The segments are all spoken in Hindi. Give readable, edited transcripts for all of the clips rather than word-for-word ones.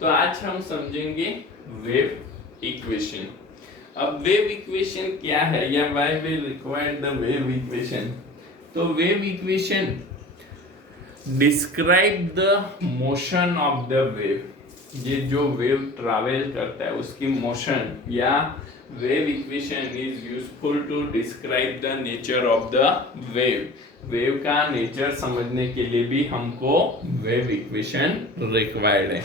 तो आज हम समझेंगे वेव इक्वेशन। अब वेव इक्वेशन क्या है या why we require the wave equation. तो wave equation describe the motion of the wave. ये जो वेव ट्रैवल करता है उसकी मोशन या wave equation is useful to describe the nature of the wave. Wave का नेचर समझने के लिए भी हमको वेव इक्वेशन रिक्वायर्ड है।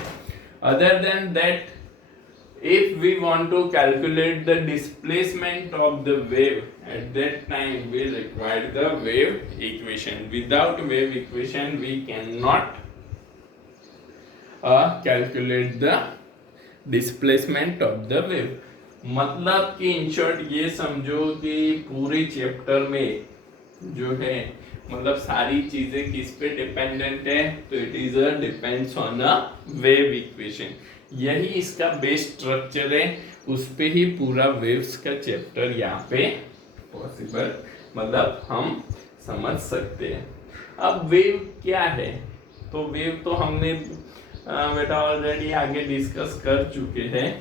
Other than that, if we want to calculate the displacement of the wave, at that time we require the wave equation. Without wave equation we cannot calculate the displacement of the wave. मतलब कि इन शॉर्ट ये समझो कि पूरे चैप्टर में जो है मतलब सारी चीजें किस पे डिपेंडेंट है, तो it is a depends on a wave equation. यही इसका बेस स्ट्रक्चर है, उस पे ही पूरा वेव्स का चैप्टर यहाँ पे पॉसिबल मतलब हम समझ सकते हैं। अब वेव क्या है, तो वेव तो हमने बेटा ऑलरेडी आगे डिस्कस कर चुके हैं।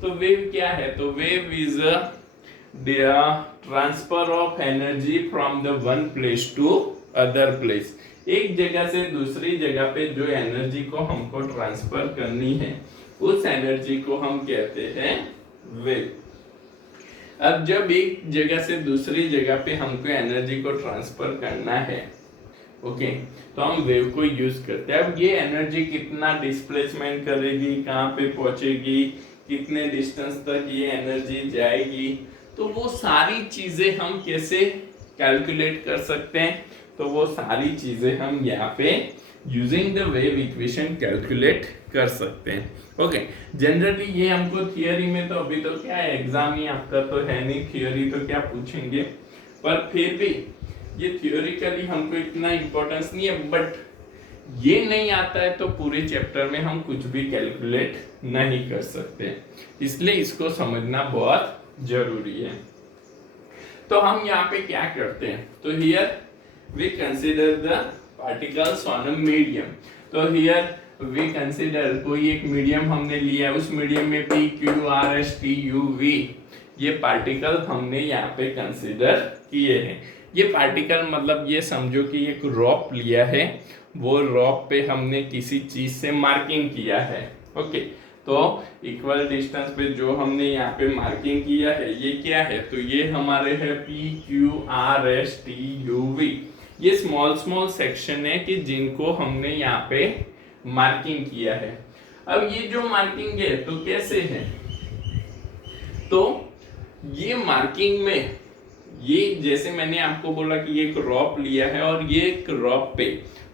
तो वेव क्या है, तो wave is a transfer of energy from the one place to other place. एक जगह से दूसरी जगह पे जो एनर्जी को हमको ट्रांसफर करनी है उस एनर्जी को हम कहते हैं वेव। अब जब एक जगह से दूसरी जगह पे हमको एनर्जी को ट्रांसफर करना है, ओके, तो हम वेव को यूज करते हैं। अब ये एनर्जी कितना डिस्प्लेसमेंट करेगी, कहाँ पे पहुंचेगी, कितने डिस्टेंस तक ये एनर्जी जाएगी, तो वो सारी चीजें हम कैसे कैलकुलेट कर सकते हैं, तो वो सारी चीजें हम यहाँ पे using the wave equation calculate कर सकते हैं। ओके, जनरली ये हमको थियरी में तो अभी तो क्या है, एग्जाम ही आपका तो है नहीं, थियरी तो क्या पूछेंगे, पर फिर भी ये थियोरिकली हमको इतना इम्पोर्टेंस नहीं है। बट ये नहीं आता है तो पूरे चैप्टर में हम कुछ भी कैलकुलेट नहीं कर सकते, इसलिए इसको समझना बहुत जरूरी है। तो हम यहाँ पे क्या करते हैं, तो here we consider the particles on a medium. तो हियर वी कंसिडर कोई एक मीडियम हमने लिया, उस मीडियम में P Q R S T U V ये पार्टिकल हमने यहाँ पे कंसिडर किए हैं। ये पार्टिकल मतलब ये समझो कि एक रॉप लिया है, वो रॉप पे हमने किसी चीज से मार्किंग किया है। ओके, तो इक्वल डिस्टेंस पे जो हमने यहाँ पे मार्किंग किया है ये क्या है, तो ये हमारे है P Q R S T U V. ये स्मॉल स्मॉल सेक्शन है कि जिनको हमने यहाँ पे मार्किंग किया है। अब ये जो मार्किंग है तो कैसे है, तो ये मार्किंग में ये जैसे मैंने आपको बोला कि ये एक रॉप लिया है और ये एक रॉप पे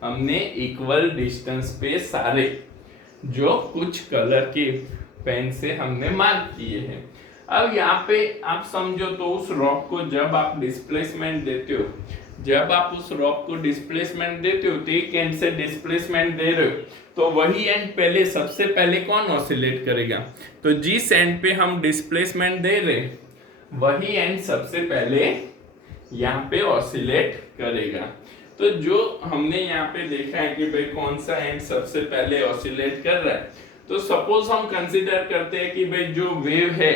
हमने इक्वल डिस्टेंस पे सारे जो कुछ कलर के पेन से हमने मार्क किए हैं। अब यहाँ पे आप समझो तो उस रॉप को जब आप डिस्प्लेसमेंट देते हो, जब आप उस रॉप को डिस्प्लेसमेंट देते हो तो एक एंड से डिस्प्लेसमेंट दे रहे हो, तो वही एंड पहले सबसे पहले कौन ऑसिलेट करेगा, तो जिस एंड पे हम डिस्प्लेसमेंट दे रहे वही एंड सबसे पहले यहाँ पे ऑसिलेट करेगा। तो जो हमने यहाँ पे देखा है कि भाई कौन सा एंड सबसे पहले ऑसिलेट कर रहा है, तो सपोज हम कंसीडर करते हैं कि भाई जो वेव है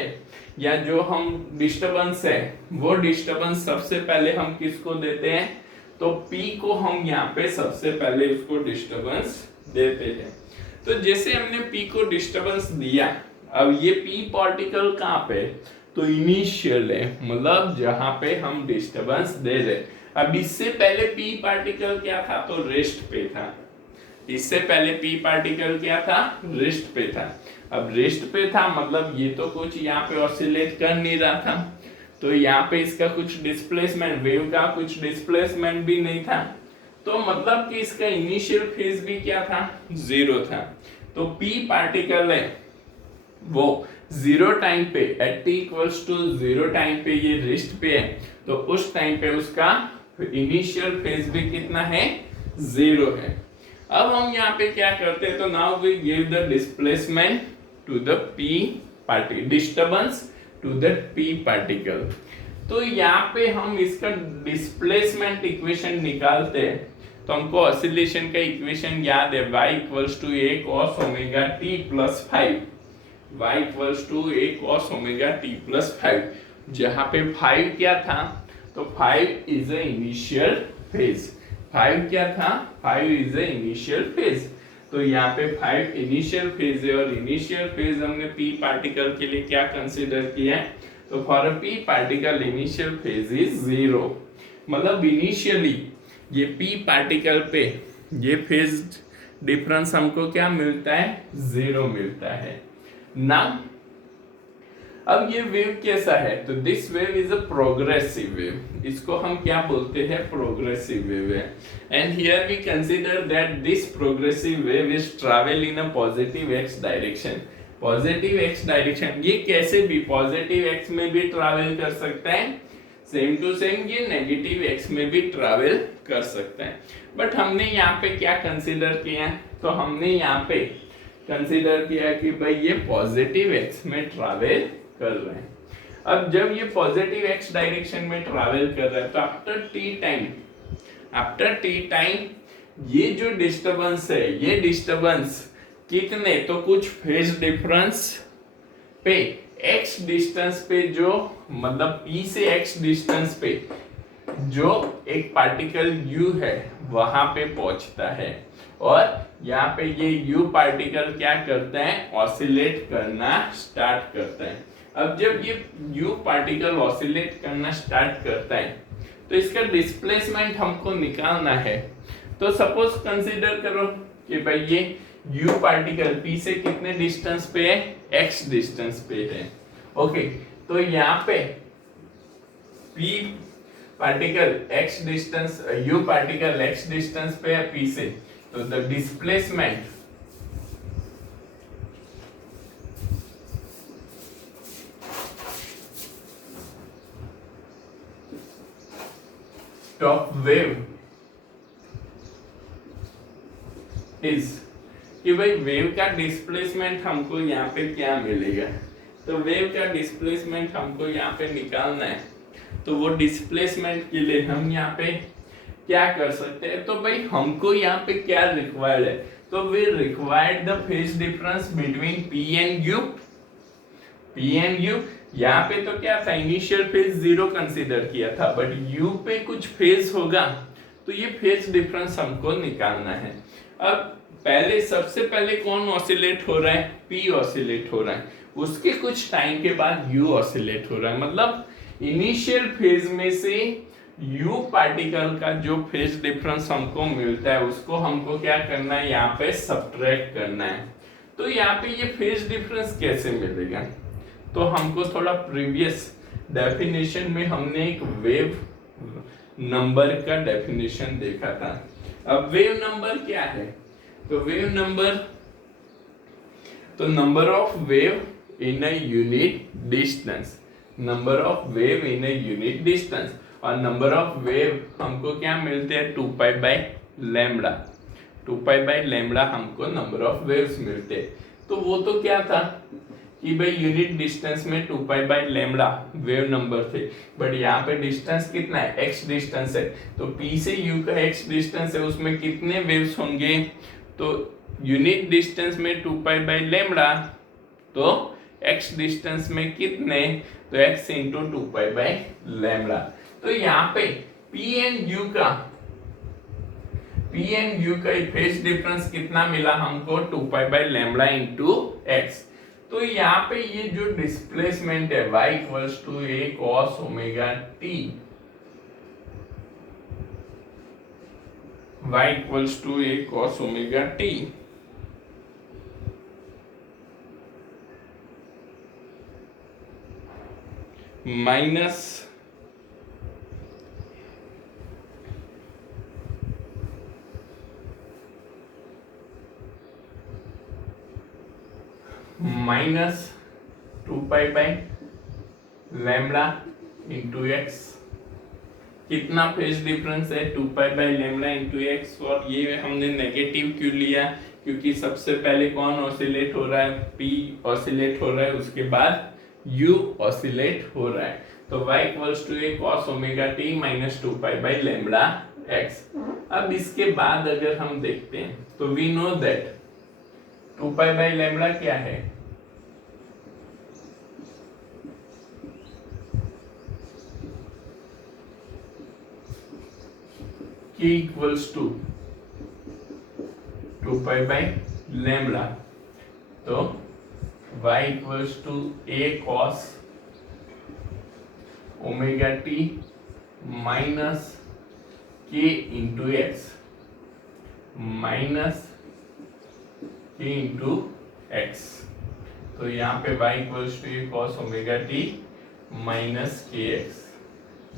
या जो हम डिस्टरबेंस है वो डिस्टरबेंस सबसे पहले हम किसको देते हैं, तो P को हम यहाँ पे सबसे पहले उसको डिस्टरबेंस देते हैं। तो जैसे हमने P को डिस्टरबेंस दिया, अब ये P पार्टिकल कहाँ पे, तो इनिशियल है, मतलब जहां पे हम डिस्टरबेंस दे रहे। अब इससे पहले P पार्टिकल क्या था, तो रेस्ट पे था। इससे पहले P पार्टिकल क्या था, रेस्ट पे था। अब रेस्ट पे था मतलब ये तो कुछ यहाँ पे ऑसिलेट कर नहीं रहा था, तो यहाँ पे इसका कुछ डिस्प्लेसमेंट, वेव का कुछ डिस्प्लेसमेंट भी नहीं था, तो मतलब कि इसका इनिशियल फेज भी क्या था, जीरो था। तो P पार्टिकल है वो जीरो टाइम पे at T equals to zero time पे ये रेस्ट पे है, तो उस टाइम पे उसका इनिशियल फेज भी कितना है, जीरो है। अब हम यहाँ पे क्या करते हैं, तो now we give the displacement to the P particle, disturbance to the P particle. तो यहाँ पे हम इसका डिस्प्लेसमेंट इक्वेशन निकालते हैं, तो हमको ऑसिलेशन का इक्वेशन याद है, y equals to a cos omega t plus 5, y equals to a cos omega t plus 5, जहाँ पे 5 क्या था, तो 5 इज अ इनिशियल फेज, 5 क्या था, 5 इज अ इनिशियल फेज, तो यहाँ पे 5 इनिशियल फेज है, और इनिशियल फेज हमने p पार्टिकल के लिए क्या कंसीडर किया है, तो for a p particle initial phase is 0, मतलब इनिशियली ये p पार्टिकल पे ये फेज डिफरेंस हमको क्या मिलता है, 0 मिलता है ना। अब ये वेव कैसा है, तो this wave is a progressive wave, इसको हम क्या बोलते हैं, प्रोग्रेसिव वेव है, and here we consider that this progressive wave is travel in a positive x direction, positive x direction, ये कैसे भी पॉजिटिव x में भी ट्रैवल कर सकता है, सेम टू सेम ये नेगेटिव x में भी ट्रैवल कर सकता है, बट हमने यहाँ पे क्या कंसीडर किया है, तो हमने यहाँ पे कंसीडर किया कि भाई ये पॉजिटिव x में ट्रैवल कर रहे हैं। अब जब ये पॉजिटिव x डायरेक्शन में ट्रैवल कर रहा है, तो आफ्टर टी टाइम ये जो डिस्टरबेंस है, ये डिस्टरबेंस कितने, तो कुछ फेज डिफरेंस पे x डिस्टेंस पे, जो मतलब p से x डिस्टेंस पे जो एक पार्टिकल u है वहां पे पहुंचता है, और यहाँ पे ये u पार्टिकल क्या करता है, ऑसिलेट करना स्टार्ट करता है। अब जब ये u पार्टिकल ऑसिलेट करना स्टार्ट करता है, तो इसका डिस्प्लेसमेंट हमको निकालना है, तो सपोज कंसीडर करो कि भाई ये u पार्टिकल p से कितने डिस्टेंस पे है, x डिस्टेंस पे है, ओके, तो यहाँ पे p particle x distance, u particle x distance पे है p से, तो the displacement of wave is, कि भाई वेव का डिस्प्लेसमेंट हमको यहाँ पे क्या मिलेगा, तो वेव का डिस्प्लेसमेंट हमको यहाँ पे निकालना है, तो वो डिस्प्लेसमेंट के लिए हम यहाँ पे क्या कर सकते हैं, तो भाई हमको यहाँ पे क्या रिक्वायर्ड है, तो we required the phase difference between p and u, यहाँ पे तो क्या था, इनिशियल फेज 0 कंसीडर किया था, बट u पे कुछ फेज होगा, तो ये फेज डिफरेंस हमको निकालना है। अब पहले सबसे पहले कौन ऑसिलेट हो रहा है, p ऑसिलेट हो रहा है, उसके कुछ टाइम के बाद u ऑसिलेट हो रहा है, मतलब इनिशियल फेज में से u पार्टिकल का जो फेज डिफरेंस हमको मिलता है उसको हमको क्या करना है, यहाँ पे सब्ट्रैक्ट करना है। तो यहाँ पे ये फेज डिफरेंस कैसे मिलेगा, तो हमको थोड़ा प्रीवियस डेफिनेशन में हमने एक वेव नंबर का डेफिनेशन देखा था। अब वेव नंबर क्या है, तो वेव नंबर, तो number of wave in a unit distance, number of wave in a unit distance, और नंबर ऑफ वेव हमको क्या मिलते हैं, 2π बाय लैम्बडा, 2π बाय लैम्बडा हमको नंबर ऑफ वेव्स मिलते हैं। तो वो तो क्या था कि भाई यूनिट डिस्टेंस में 2π बाय लैम्बडा वेव नंबर थे, बट यहाँ पे डिस्टेंस कितना है, x डिस्टेंस है, तो p से u का x डिस्टेंस है, उसमें कितने वेव्स होंगे, तो यूनिट डिस्टेंस में 2π बाय लैम्बडा, तो x डिस्टेंस में कितने, तो x इंटू 2π बाय लैम्बडा, तो यहाँ पे p एंड u का फेज डिफरेंस कितना मिला हमको, 2π बाय लैम्बडा इंटू x। तो यहाँ पे ये जो डिस्प्लेसमेंट है y equals to a cos omega t, y equals to a cos omega t, minus minus 2π by lambda into x, कितना फेज डिफरेंस है, 2π बाय लैम्बडा इंटू x, और ये हमने नेगेटिव क्यों लिया, क्योंकि सबसे पहले कौन ऑसिलेट हो रहा है, p ऑसिलेट हो रहा है, उसके बाद u ऑसिलेट हो रहा है, तो y equals to a cos omega t minus 2π by lambda x। अब इसके बाद अगर हम देखते हैं तो वी नो दैट 2π/λ क्या है, k इक्वल्स टू 2π/λ, तो y equals to a cos omega t minus k into x minus k into x. तो यहाँ पे y equals to a cos omega t minus के x.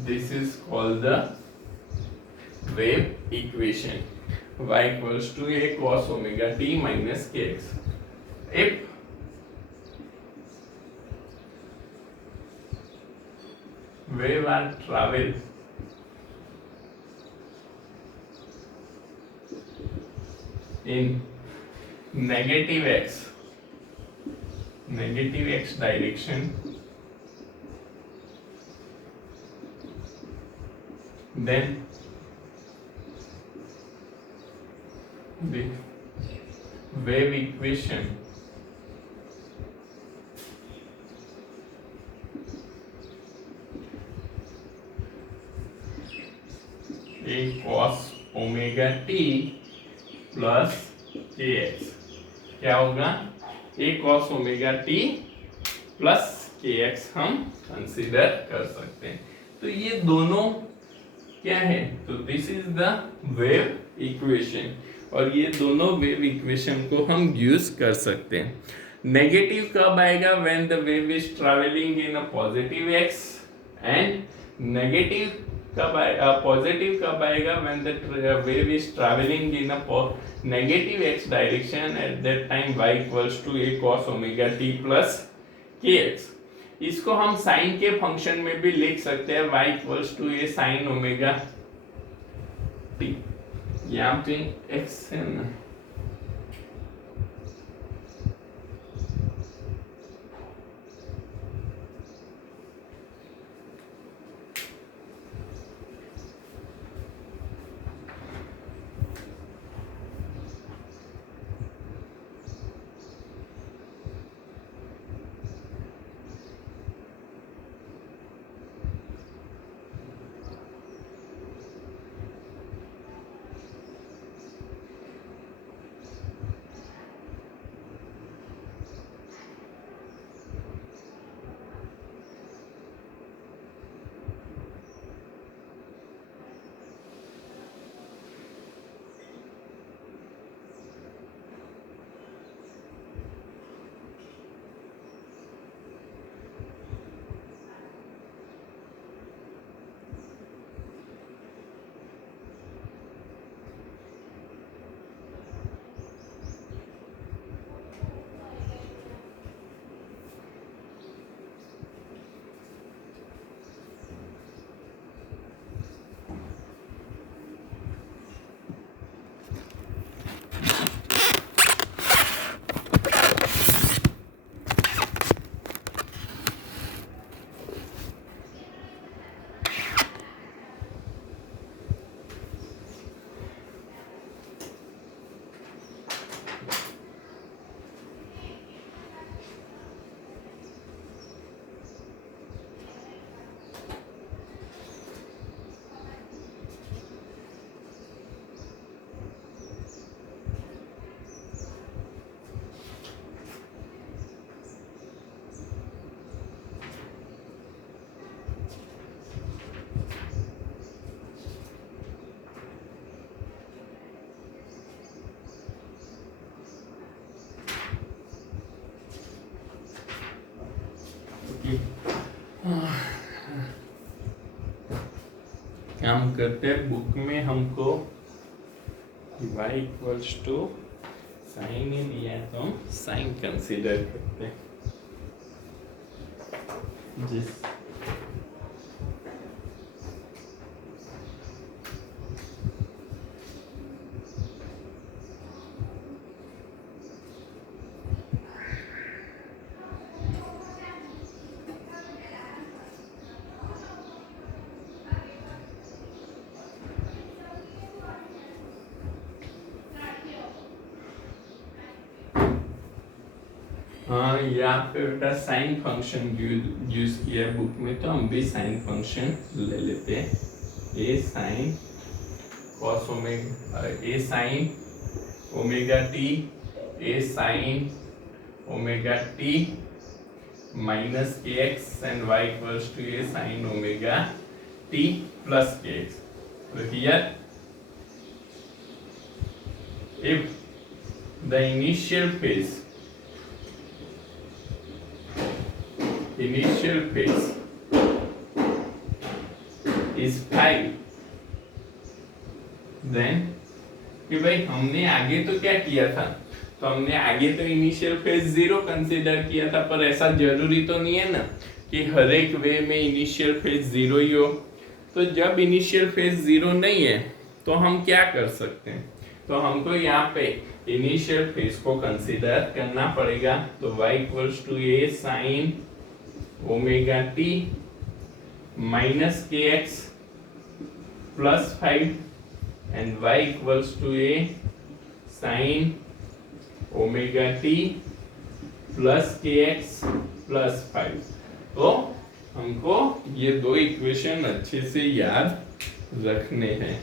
This is called the wave equation y equals to a cos omega t minus kx. If wave are travel in negative x direction, then the wave equation a cos omega t plus के एक्स क्या होगा, a cos omega t plus के एक्स हम कंसीडर कर सकते हैं। तो ये दोनों क्या है, तो this is the wave equation, और ये दोनों वेव इक्वेशन को हम यूज कर सकते हैं। नेगेटिव कब आएगा, when the wave is travelling in a positive X, and negative कब आएगा, पॉजिटिव कब आएगा, when the wave is travelling in a negative X direction, at that time y equals to a cos omega t plus kx। इसको हम साइन के फंक्शन में भी लिख सकते हैं, y equals to a sin omega t। यहाँ पे x है ना, काम करते हैं। बुक में हमको y इक्वल्स टू साइन ही दिया है, तो हम साइन कंसीडर करते हैं। जिस यहाँ पे बेटा साइन फंक्शन यूज किया है बुक में, तो हम भी साइन फंक्शन ले लेते हैं। A sine cos omega, A sine omega T, A sine omega T minus के X and Y equals to A sine omega T plus के एक्स। तो here if the initial phase is 5, then कि भाई हमने आगे तो क्या किया था, तो हमने आगे तो इनिशियल फेज 0 कंसीडर किया था, पर ऐसा जरूरी तो नहीं है ना कि हर एक वे में इनिशियल फेज 0 ही हो। तो जब इनिशियल फेज 0 नहीं है तो हम क्या कर सकते हैं, तो हमको यहाँ पे इनिशियल फेज को कंसीडर करना पड़ेगा। तो y equals to A sine omega T minus के x plus 5 and y equals to A sine omega T plus के एक्स प्लस 5। तो हमको ये दो इक्वेशन अच्छे से याद रखने हैं।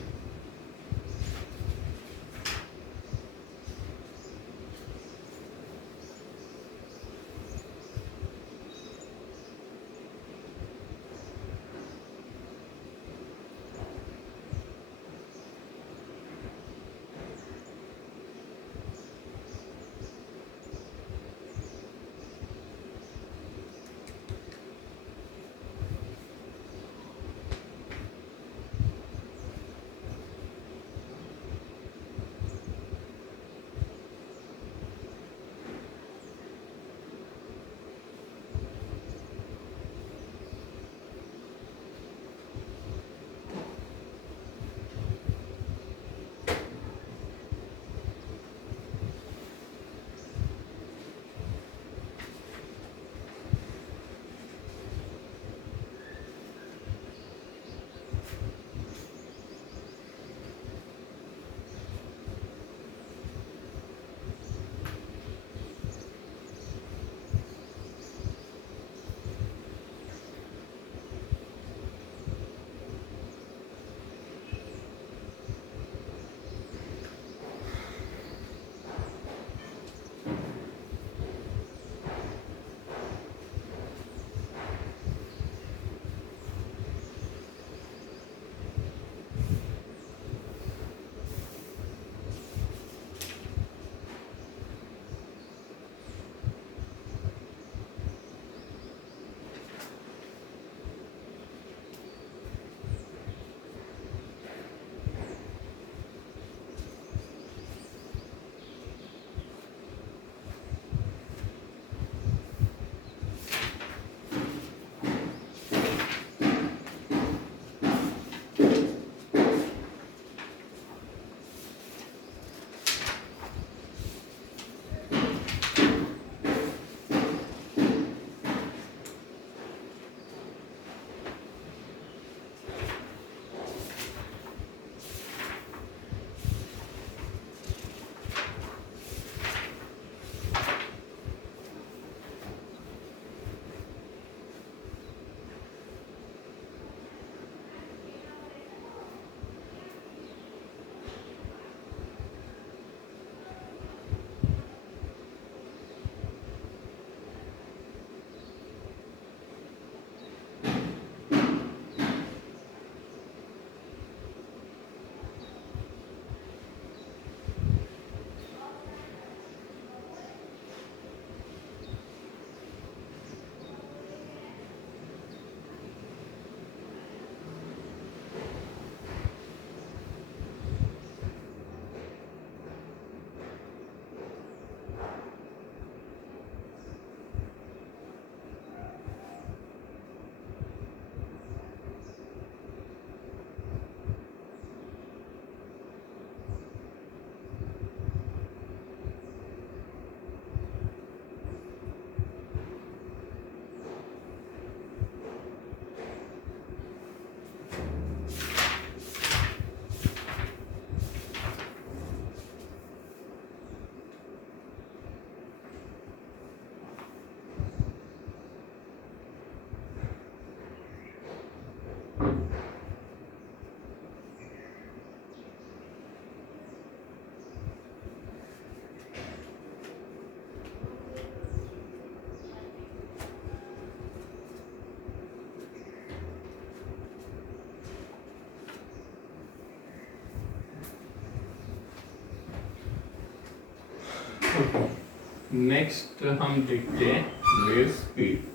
नेक्स्ट हम देखते हैं वेव स्पीड।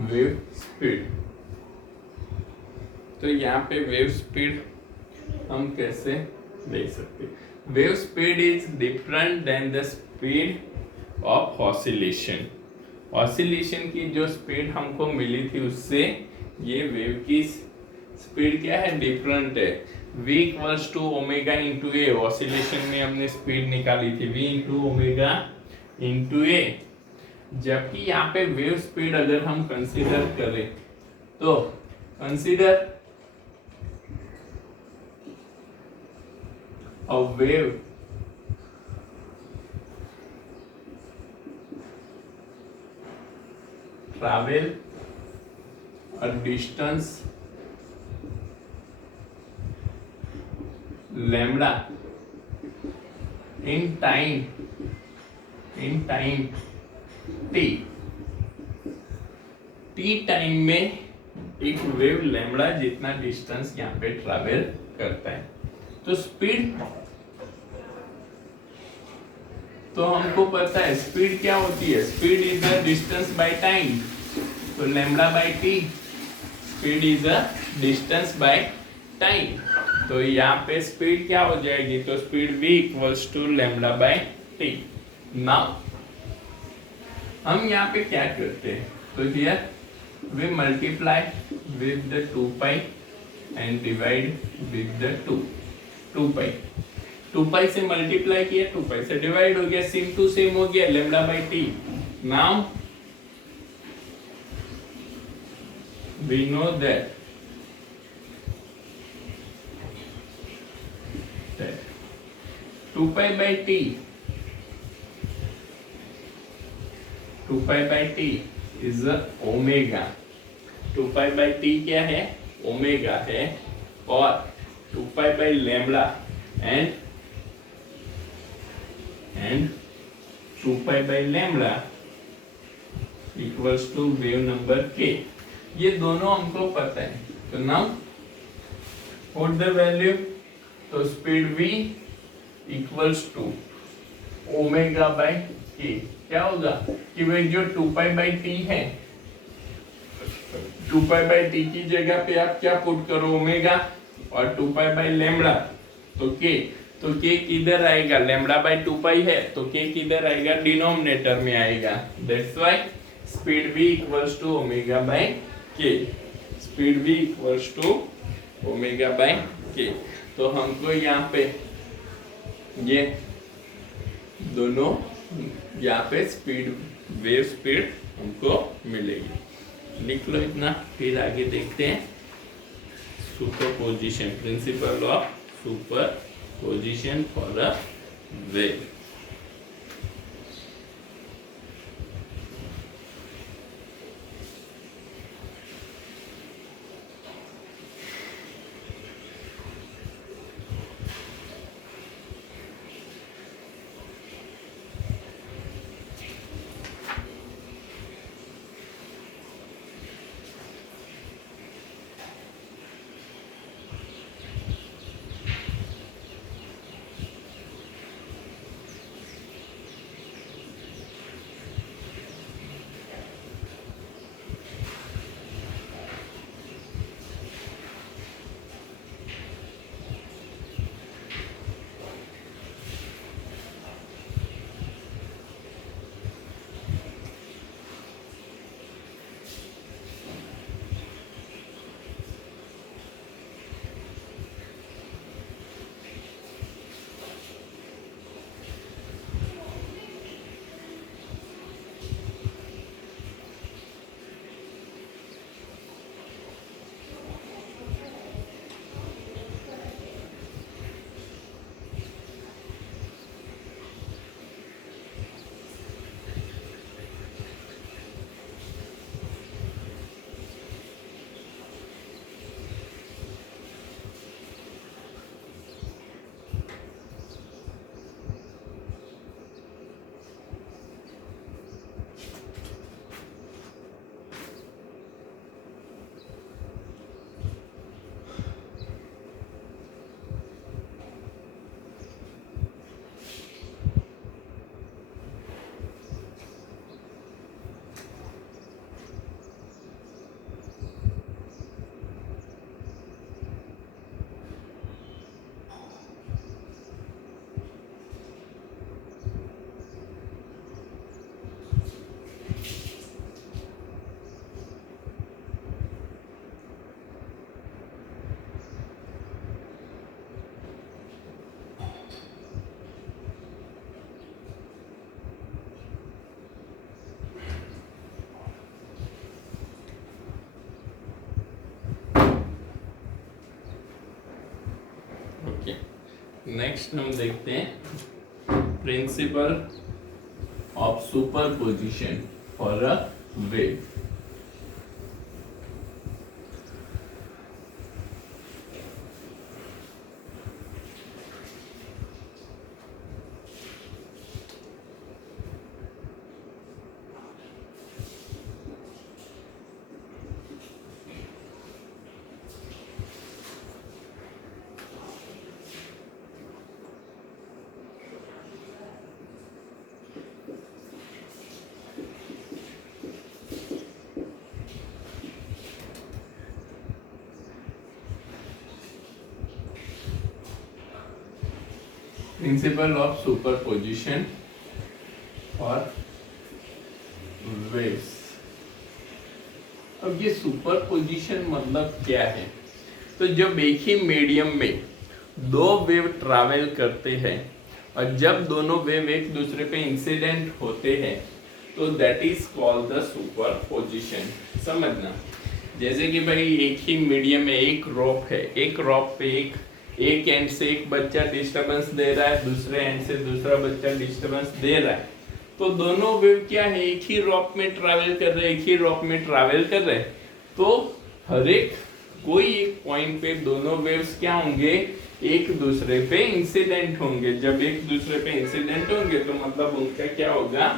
वेव स्पीड, तो यहाँ पे वेव स्पीड हम कैसे देख सकते हैं? Wave speed is different than the speed of oscillation. Oscillation की जो स्पीड हमको मिली थी उससे ये वेव की स्पीड क्या है, डिफरेंट है। v equals to omega into A, oscillation में हमने स्पीड निकाली थी v into omega into A, जबकि यहाँ पे वेव स्पीड अगर हम कंसीडर करें तो consider a wave travel a distance lambda in time t time में एक वेव लैम्बडा जितना डिस्टेंस यहाँ पे ट्रैवल करता है। तो स्पीड तो हमको पता है स्पीड क्या होती है, speed is the distance by time, तो lambda by t, speed is the distance by time. तो यहाँ पे स्पीड क्या हो जाएगी, तो speed v equals to lambda by T. Now हम यहाँ पे क्या करते हैं, तो here we multiply with the 2 pi and divide with the 2 pi. 2 pi से मल्टीप्लाई किया, 2 पाई से डिवाइड हो गया, सेम टू सेम हो गया, lambda by T. Now we know that 2 pi by T, 2 pi by T is omega. 2 pi by T क्या है, ओमेगा है, और 2 pi by lambda and 2 pi by lambda equals to wave number के। ये दोनों हमको पता है। तो नाउ पुट द वैल्यू, तो speed v equals to omega by K. क्या होगा कि भाई जो 2 पाई बाय टी है, 2 पाई बाय टी की जगह पे आप क्या पुट करो, ओमेगा, और 2 पाई बाय लैम्बडा, तो के किधर आएगा, लैम्बडा बाय 2 पाई है तो के किधर आएगा, डिनोमिनेटर में आएगा। That's why speed v equals to omega by k, speed v equals to omega by k. तो हमको यहाँ पे ये दोनों यहाँ पे स्पीड, वेव स्पीड हमको मिलेगी। लिख लो इतना, फिर आगे देखते हैं superposition, principle of superposition for a wave. Okay, next हम देखते हैं principle of superposition for a wave. Principle of superposition और वेव्स। अब ये सुपरपोजिशन मतलब क्या है? तो जब एक ही मीडियम में दो वेव ट्रैवल करते हैं और जब दोनों वेव एक दूसरे पे इंसिडेंट होते हैं तो that is called the superposition. समझना, जैसे कि भाई एक ही मीडियम में एक रॉप है, एक रॉप पे एक एंड से एक बच्चा डिस्टरबेंस दे रहा है, दूसरे एंड से दूसरा बच्चा डिस्टरबेंस दे रहा है, तो दोनों वेव क्या है, एक ही रॉप में ट्रैवल कर रहे हैं, एक ही रॉप में ट्रैवल कर रहे हैं। तो हर एक कोई एक पॉइंट पे दोनों वेव्स क्या होंगे, एक दूसरे पे इंसिडेंट होंगे। जब एक दूसरे पे इंसिडेंट होंगे तो मतलब उनका क्या होगा,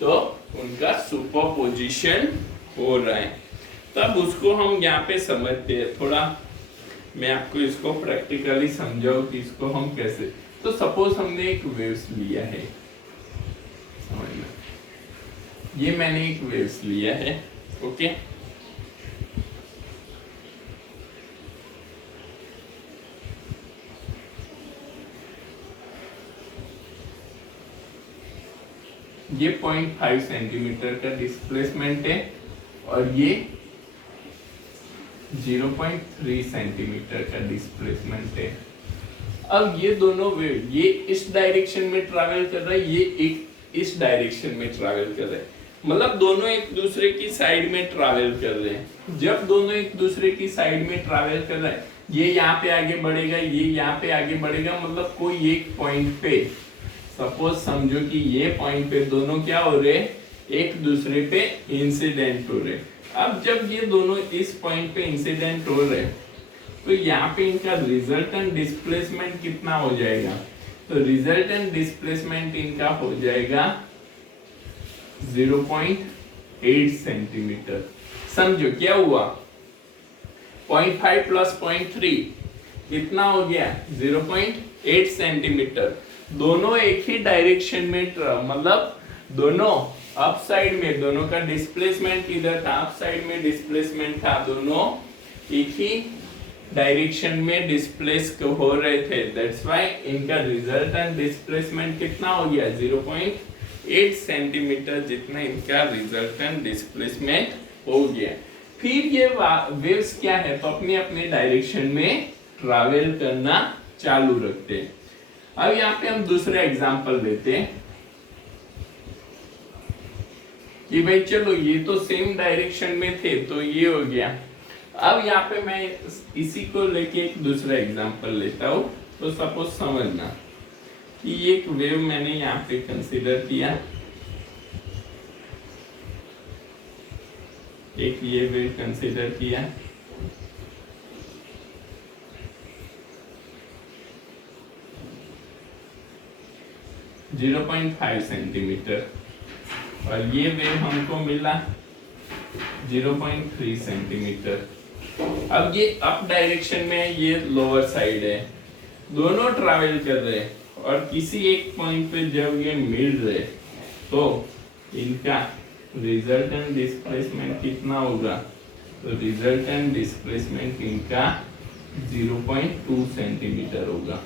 तो उनका सुपरपोजिशन हो रहा है। तब उसको हम यहाँ पे समझते हैं। थोड़ा मैं आपको इसको प्रैक्टिकली समझाऊं कि इसको हम कैसे। तो सपोज हमने एक वेव्स लिया है, समझना, ये मैंने एक वेव्स लिया है, ओके। ये 0.5 सेंटीमीटर का डिस्प्लेसमेंट है और ये 0.3 सेंटीमीटर का डिस्प्लेसमेंट है। अब ये दोनों वेव, ये इस डायरेक्शन में ट्रैवल कर रहा है, ये एक इस डायरेक्शन में ट्रैवल कर रहा है, मतलब दोनों एक दूसरे की साइड में ट्रैवल कर रहे हैं। जब दोनों एक दूसरे की साइड में ट्रैवल कर रहा है, ये यहाँ पे आगे बढ़ेगा, ये यहाँ पे आगे बढ़ेगा, मतलब कोई एक पॉइंट पे, सपोज समझो कि ये पॉइंट पे दोनों क्या हो रहे हैं, एक दूसरे पे इंसिडेंट हो रहे। अब जब ये दोनों इस पॉइंट पे इंसिडेंट हो रहे तो यहाँ पे इनका रिजल्टेंट डिस्प्लेसमेंट कितना हो जाएगा, तो रिजल्टेंट डिस्प्लेसमेंट इनका हो जाएगा 0.8 सेंटीमीटर। समझो क्या हुआ, 0.5 प्लस 0.3 कितना हो गया, 0.8 सेंटीमीटर। दोनों एक ही डायरेक्शन में, मतलब दोनों अप साइड में, दोनों का डिस्प्लेसमेंट इधर था, अप साइड में डिस्प्लेसमेंट था, दोनों एक ही डायरेक्शन में डिस्प्लेस हो रहे थे। दैट्स व्हाई इनका रिजल्टेंट डिस्प्लेसमेंट कितना हो गया, 0.8 सेंटीमीटर जितना इनका रिजल्टेंट डिस्प्लेसमेंट हो गया। फिर ये वेव्स क्या है, तो अपने अपने डायरेक्शन में ट्रैवल करना चालू रखते हैं। अब यहाँ पे हम दूसरा एग्जांपल लेते हैं कि भाई चलो ये तो सेम डायरेक्शन में थे तो ये हो गया। अब यहाँ पे मैं इसी को लेके एक दूसरा एग्जांपल लेता हूँ। तो सपोज समझना कि एक वेव मैंने यहाँ पे कंसीडर किया, एक ये वेव कंसीडर किया, जीरो 0.5 सेंटीमीटर, और ये वेव हमको मिला 0.3 सेंटीमीटर। अब ये अप डायरेक्शन में, ये लोअर साइड है, दोनों ट्रैवल कर रहे हैं और किसी एक पॉइंट पे जब ये मिल रहे तो इनका रिजल्टेंट डिस्प्लेसमेंट कितना होगा, तो रिजल्टेंट डिस्प्लेसमेंट इनका 0.2 सेंटीमीटर होगा।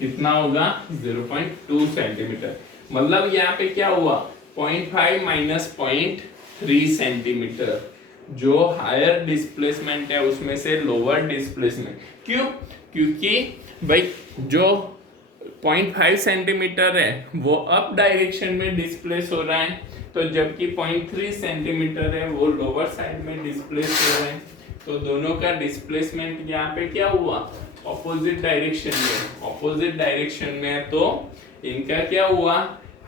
कितना होगा, 0.2 सेंटीमीटर। मतलब यहाँ पे क्या हुआ, 0.5 माइनस 0.3 सेंटीमीटर, जो हायर डिस्प्लेसमेंट है उसमें से लोअर डिस्प्लेसमेंट। क्यों, क्योंकि भाई जो 0.5 सेंटीमीटर है वो अप डायरेक्शन में डिस्प्लेस हो रहा है, तो जबकि 0.3 सेंटीमीटर है वो लोअर साइड में डिस्प्लेस हो रहा है। तो दोनों का डिस्प्लेसमेंट यहाँ पे क्या हुआ, ऑपोजिट डायरेक्शन में, ऑपोजिट डायरेक्शन में, तो इनका क्या हुआ,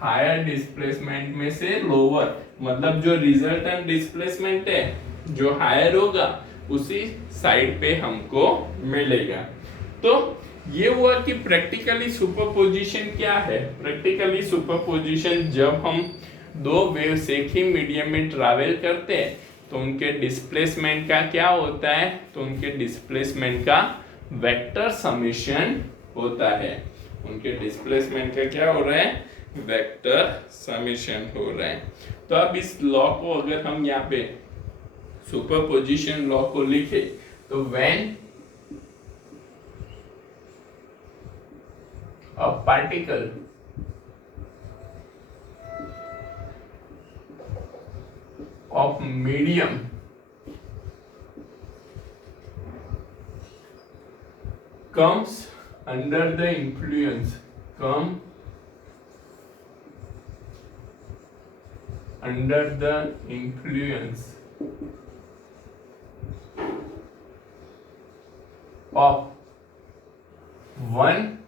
हायर डिस्प्लेसमेंट में से लोअर, मतलब जो रिजल्टेंट डिस्प्लेसमेंट है जो हायर होगा उसी साइड पे हमको मिलेगा। तो ये हुआ कि प्रैक्टिकली सुपरपोजिशन क्या है। प्रैक्टिकली सुपरपोजिशन जब हम दो वेव्स एक ही मीडियम में ट्रैवल करते हैं तो उनके डिस्प्लेसमेंट का क्या होता है, तो उनके डिस्प्लेसमेंट का वेक्टर समेशन होता है। उनके डिस्प्लेसमेंट का क्या हो रहा है, वेक्टर समेशन हो रहा है। तो अब इस लॉ को अगर हम यहाँ पे सुपरपोजिशन लॉ को लिखे तो when a particle of medium comes under the influence of one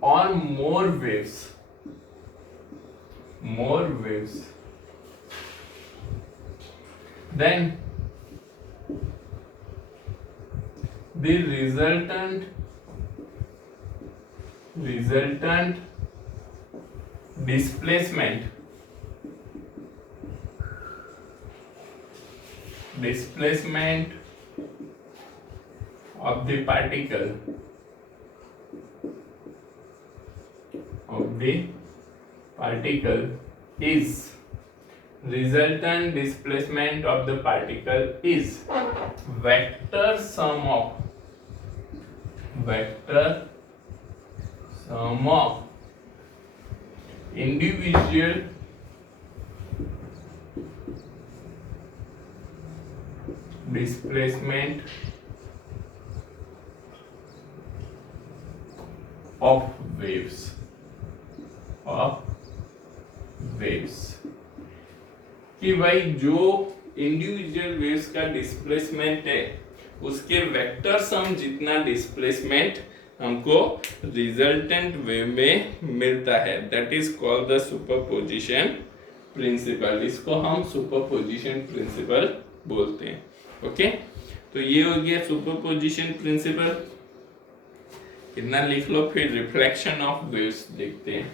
or more waves, then the resultant displacement of the particle is resultant displacement of the particle is vector sum of individual displacement of waves कि भाई जो इंडिविजुअल वेव्स का डिस्प्लेसमेंट है उसके वेक्टर सम जितना डिस्प्लेसमेंट हमको रिजल्टेंट वेव में मिलता है, that is called the superposition principle. इसको हम सुपरपोजिशन प्रिंसिपल बोलते हैं। ओके, तो ये हो गया सुपरपोजिशन प्रिंसिपल। कितना लिख लो, फिर रिफ्लेक्शन ऑफ वेव्स देखते हैं।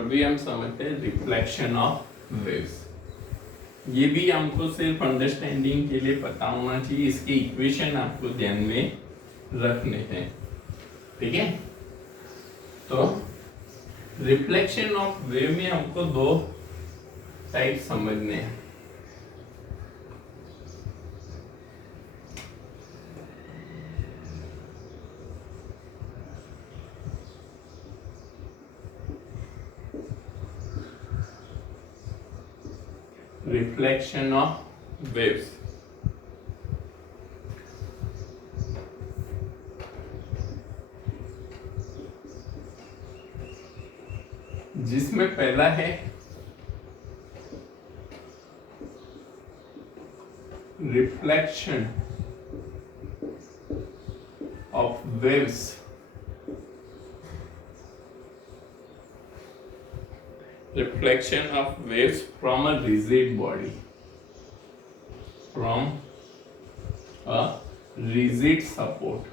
अभी हम समझते हैं रिफ्लेक्शन ऑफ वेव्स। ये भी हमको सिर्फ अंडरस्टैंडिंग के लिए पता होना चाहिए, इसके इक्वेशन आपको ध्यान में रखने हैं, ठीक है। तो रिफ्लेक्शन ऑफ वेव में हमको दो टाइप समझने हैं। रिफ्लेक्शन ऑफ वेव्स, जिसमें पहला है reflection of waves reflection of waves from a rigid body, from a rigid support.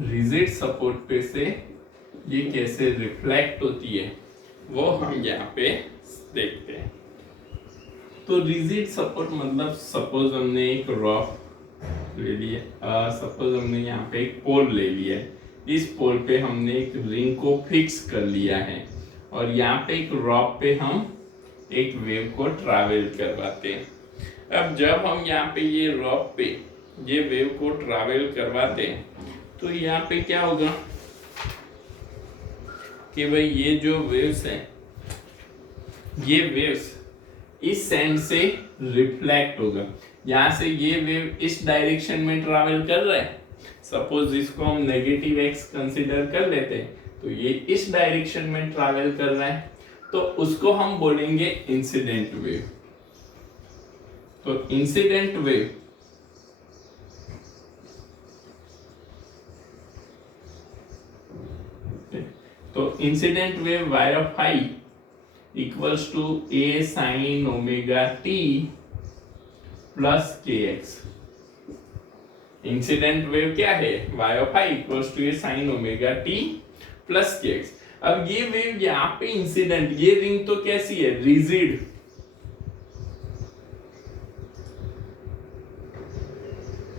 Rigid support पे से ये कैसे रिफ्लेक्ट होती है वो हम यहाँ पे देखते हैं। तो रिजिड सपोर्ट मतलब सपोज हमने एक रॉक ले लिया, सपोज हमने यहाँ पे एक पोल ले लिया है, इस पोल पे हमने एक रिंग को फिक्स कर लिया है और यहाँ पे एक रॉक पे हम एक वेव को ट्रैवल करवाते हैं। अब जब हम यहाँ पे ये रॉक पे ये वेव को ट्रैवल करवाते हैं तो यहाँ पे क्या होगा कि भाई ये जो वेव्स है, ये वेव्स इस सेंड से रिफ्लेक्ट होगा। यहाँ से ये वेव इस डायरेक्शन में ट्रैवल कर रहा है, सपोज इसको हम नेगेटिव एक्स कंसीडर कर लेते हैं, तो ये इस डायरेक्शन में ट्रैवल कर रहा है, तो उसको हम बोलेंगे इंसिडेंट वेव। तो incident wave incident wave y of i equals to a sin omega t plus kx। Incident wave क्या है? y of i equals to a sin omega t plus kx। अब ये वेव यहाँ पे इंसिडेंट, ये रिंग तो कैसी है? रिजिड।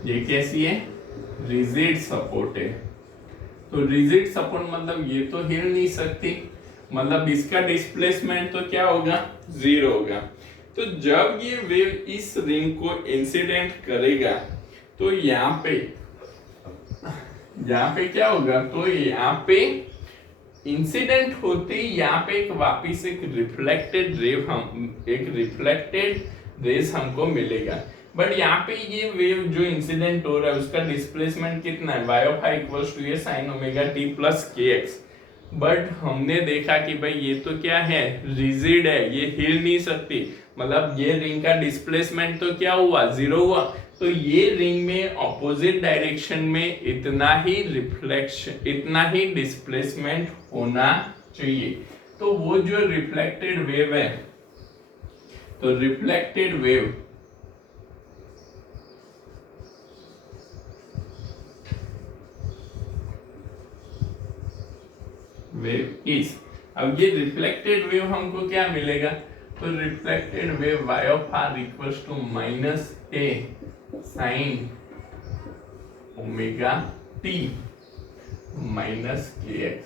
ये कैसी है? रिजिड सपोर्ट है। तो रिजिड सपोर्ट मतलब ये तो हिल नहीं सकती, मतलब इसका डिस्प्लेसमेंट तो क्या होगा? जीरो होगा। तो जब ये वेव इस रिंग को इंसिडेंट करेगा तो यहाँ पे क्या होगा? तो यहाँ पे इंसिडेंट होते ही यहाँ पे एक वापिस एक रिफ्लेक्टेड रेस हमको मिलेगा। बट यहाँ पे ये वेव जो इंसिडेंट हो रहा है उसका डिस्प्लेसमेंट कितना है? y of i equals to a sin omega t plus kx। But हमने देखा कि भाई ये तो क्या है? रिजिड है, ये हिल नहीं सकती, मतलब ये रिंग का डिस्प्लेसमेंट तो क्या हुआ? जीरो हुआ। तो ये रिंग में ऑपोजिट डायरेक्शन में इतना ही डिस्प्लेसमेंट होना चाहिए। तो वो जो रिफ्लेक्टेड वेव है, तो रिफ्लेक्टेड वेव इज, अब ये रिफ्लेक्टेड वेव हमको क्या मिलेगा? तो reflected wave y of r equals to minus a sin omega t minus kx।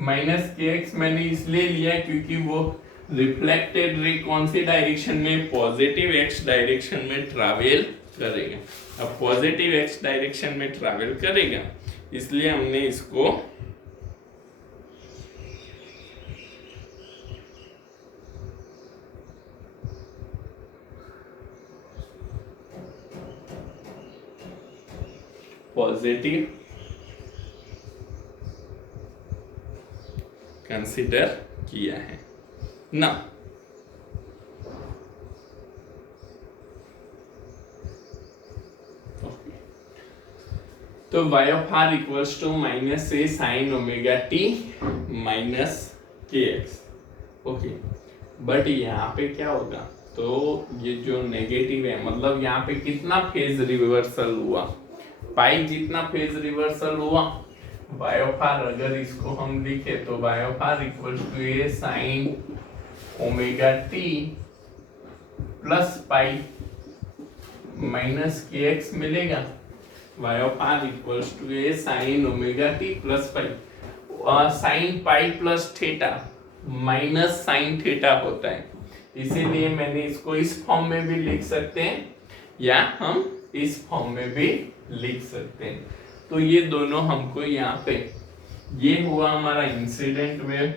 Minus kx मैंने इसलिए लिया क्योंकि वो रिफ्लेक्टेड रे कौन सी डायरेक्शन में? पॉजिटिव x डायरेक्शन में ट्रैवल करेगा। अब पॉजिटिव x डायरेक्शन में ट्रैवल करेगा, इसलिए हमने इसको पॉजिटिव कंसीडर किया है ना। तो y of r equals to minus a sin omega t minus kx। Okay, but यहाँ पे क्या होगा? तो ये जो नेगेटिव है, मतलब यहाँ पे कितना फेज रिवर्सल हुआ? पाई जितना फेज रिवर्सल हुआ, y ऑफ r अगर इसको हम लिखे तो y of r equals to a sine omega t plus pi minus के एक्स मिलेगा। y of r equals to a sine omega t plus pi, sine pi plus theta minus sine theta होता है, इसीलिए मैंने इसको इस फॉर्म में भी लिख सकते हैं या हम इस फॉर्म में भी लिख सकते हैं। तो ये दोनों हमको यहाँ पे, ये हुआ हमारा incident wave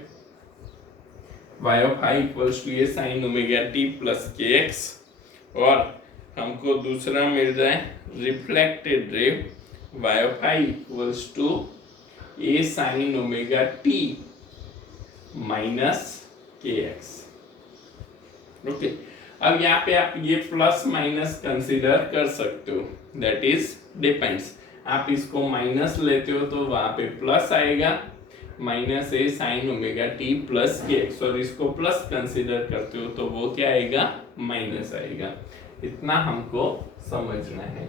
y of i equals to a sine omega t plus के एक्स, और हमको दूसरा मिल रहा है reflected wave y of i equals to a sine omega t minus के एक्स। ओके, अब यहाँ पे आप ये प्लस माइनस कंसीडर कर सकते हो, दैट इज डिपेंड्स। आप इसको माइनस लेते हो तो वहां पे प्लस आएगा, माइनस ए साइन ओमेगा टी प्लस के एक्स, और इसको प्लस कंसीडर करते हो तो वो क्या आएगा, माइनस आएगा। इतना हमको समझना है।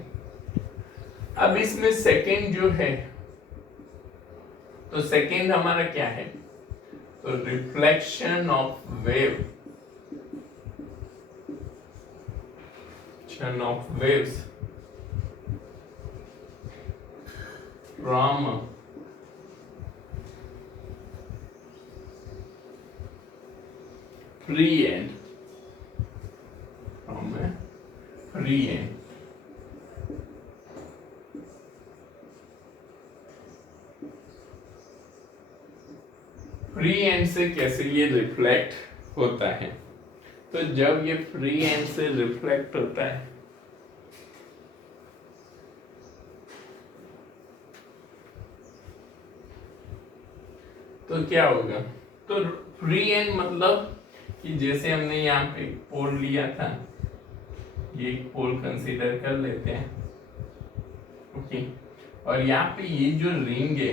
अब इसमें सेकेंड जो है, तो सेकेंड हमारा क्या है, तो reflection of wave, of waves from free end, from a free end, free and से कैसे ये रिफ्लेक्ट होता है। तो जब ये फ्री एंड से रिफ्लेक्ट होता है तो क्या होगा, तो फ्री एंड मतलब कि जैसे हमने यहाँ पे पोल लिया था, ये एक पोल कंसीडर कर लेते हैं, ओके, और यहाँ पे ये जो रिंग है,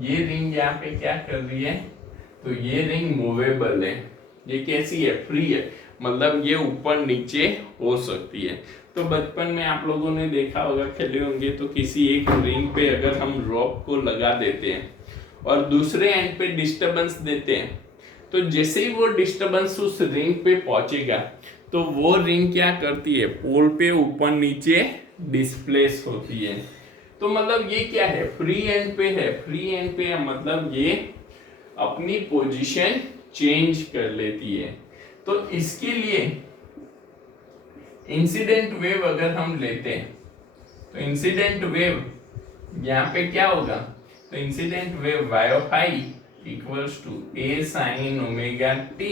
ये रिंग यहाँ पे क्या कर रही है, तो ये रिंग मूवेबल है, ये कैसी है, फ्री है, मतलब ये ऊपर नीचे हो सकती है। तो बचपन में आप लोगों ने देखा होगा, खेले होंगे, तो किसी एक रिंग पे अगर हम रॉक को लगा देते हैं और दूसरे एंड पे डिस्टरबेंस देते हैं, तो जैसे ही वो डिस्टरबेंस उस रिंग पे पहुंचेगा तो वो रिंग क्या करती है, पोल पे ऊपर नीचे डिस्प्लेस होती है। तो मतलब ये क्या है, फ्री एंड पे है, फ्री एंड पे है मतलब ये अपनी पोजीशन चेंज कर लेती है। तो इसके लिए इंसिडेंट वेव अगर हम लेते हैं तो इंसिडेंट वेव यहाँ पे क्या होगा, तो incident wave y of i equals to a sine omega t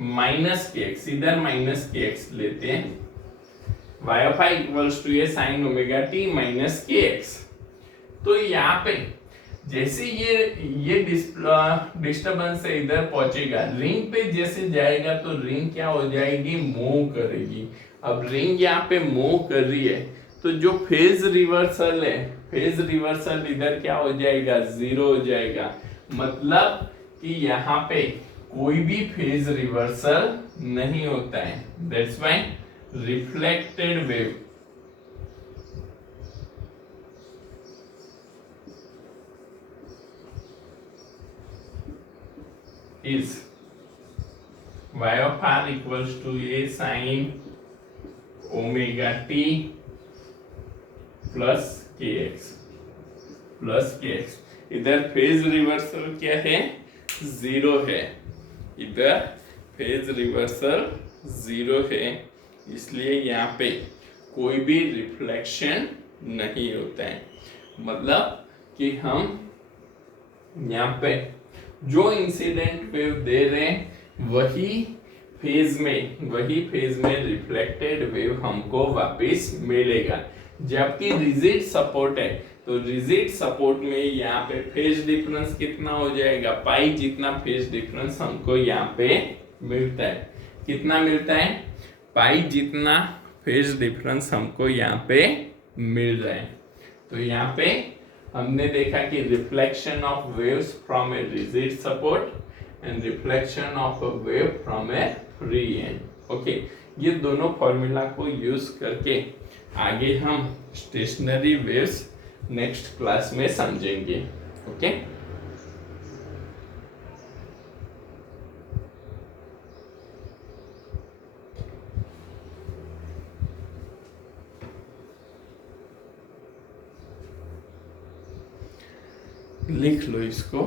minus के एक्स, इधर माइनस के एक्स लेते हैं, y of i equals to a sine omega t minus के एक्स। तो यहाँ पे जैसे ये डिस्टरबेंस से इधर पहुंचेगा, रिंग पे जैसे जाएगा तो रिंग क्या हो जाएगी, मूव करेगी। अब रिंग यहाँ पे मूव कर रही है तो जो फेज रिवर्सल है, फेज रिवर्सल इधर क्या हो जाएगा, जीरो हो जाएगा, मतलब कि यहाँ पे कोई भी फेज रिवर्सल नहीं होता है। That's why reflected wave is y of r equals to a sin omega t plus kx plus kx। इधर फेज रिवर्सल क्या है, जीरो है, इधर फेज रिवर्सल जीरो है, इसलिए यहाँ पे कोई भी रिफ्लेक्शन नहीं होता है। मतलब कि हम यहाँ पे जो इंसिडेंट वेव दे रहे हैं वही फेज में रिफ्लेक्टेड वेव हमको वापस मिलेगा। जबकि रिजिड सपोर्ट है तो रिजिड सपोर्ट में यहाँ पे फेज डिफरेंस कितना हो जाएगा, पाई जितना फेज डिफरेंस हमको यहाँ पे मिलता है। कितना मिलता है, पाई जितना फेज डिफरेंस हमको यहाँ पे मिल रहा है। तो यहाँ पे हमने देखा कि reflection of waves from a rigid support and reflection of a wave from A free and. Okay, ये दोनों फॉर्मूला को यूज करके आगे हम स्टेशनरी वेव्स नेक्स्ट क्लास में समझेंगे। ओके, लिख लो इसको।